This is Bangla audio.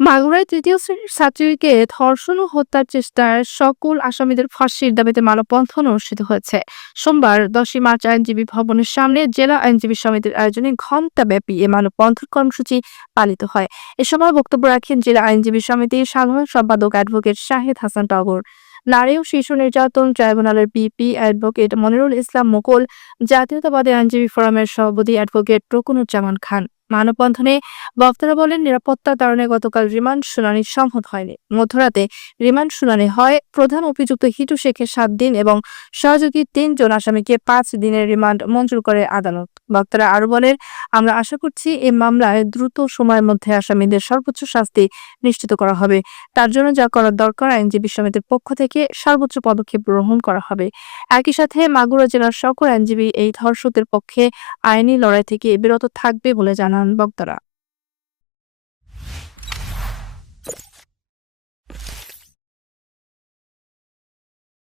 মাগুরায় তৃতীয় শ্রেণির ছাত্রীকে ধর্ষণ ও হত্যার চেষ্টায় সকল আসামিদের ফাঁসির দাবিতে মানববন্ধন অনুষ্ঠিত হয়েছে। সোমবার 10ই মার্চ আইনজীবী ভবনের সামনে জেলা আইনজীবী সমিতির আয়োজনে ঘণ্টাব্যাপী এ মানববন্ধন কর্মসূচি পালিত হয়। এ সময় বক্তব্য রাখেন জেলা আইনজীবী সমিতির সাধারণ সম্পাদক অ্যাডভোকেট শাহেদ হাসান টগর, নারী ও শিশু নির্যাতন ট্রাইব্যুনালের পিপি অ্যাডভোকেট মনিরুল ইসলাম মুকুল, জাতীয়তাবাদী আইনজীবী ফোরামের সভাপতি অ্যাডভোকেট রুকনুজ্জামান খান। মানববন্ধনে বক্তারা বলেন, নিরাপত্তার কারণে গতকাল রিমান্ড শুনানি সম্ভব হয়নি। মধ্যরাতে রিমান্ড শুনানি হয়। প্রধান অভিযুক্ত হিটু শেখের 7 দিন এবং সহযোগী 3 জন আসামিকে 5 দিনের রিমান্ড মঞ্জুর করে আদালত। বক্তারা আরো বলেন, আমরা আশা করছি এই মামলায় দ্রুত সময়ের মধ্যে আসামিদের সর্বোচ্চ শাস্তি নিশ্চিত করা হবে। তার জন্য যা করার দরকার আইনজীবী সমিতির পক্ষ থেকে সর্বোচ্চ পদক্ষেপ গ্রহণ করা হবে। একই সাথে মাগুরা জেলার সকল আইনজীবী এই ধর্ষকদের পক্ষে আইনি লড়াই থেকে বিরত থাকবে বলে জানান বক্তারা।